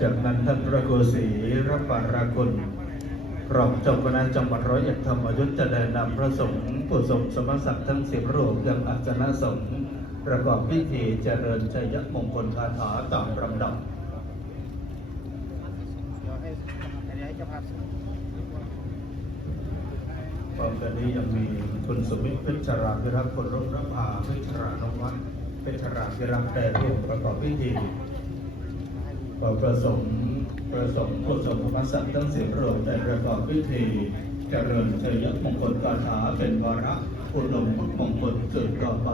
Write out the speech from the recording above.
จากนั้นท่านพระครูศรีรับปาราคุณรองเจ้าคณะจังหวัดร้อยเอ็ดธรรมยุทธจะได้นำพระสงฆ์ผู้ทรงสมณศักดิ์ทั้ง10 รูปยังอาสนะสงฆ์ประกอบพิธีเจริญชัยมงคลคาถาตามลำดับพร้อมกันนี้ยังมีคุณสมิทธิ์เพชรราภิรักษ์คนรบรับอาเพชรานวัฒน์เพชรราภิรักษ์ได้ร่วมประกอบพิธีประสงค์ผู้ทรงสมณศักดิ์ทั้ง10 รูปได้ประกอบพิธีเจริญชัยมงคลคาถาเป็นวาระอุดมมงคลสืบต่อไป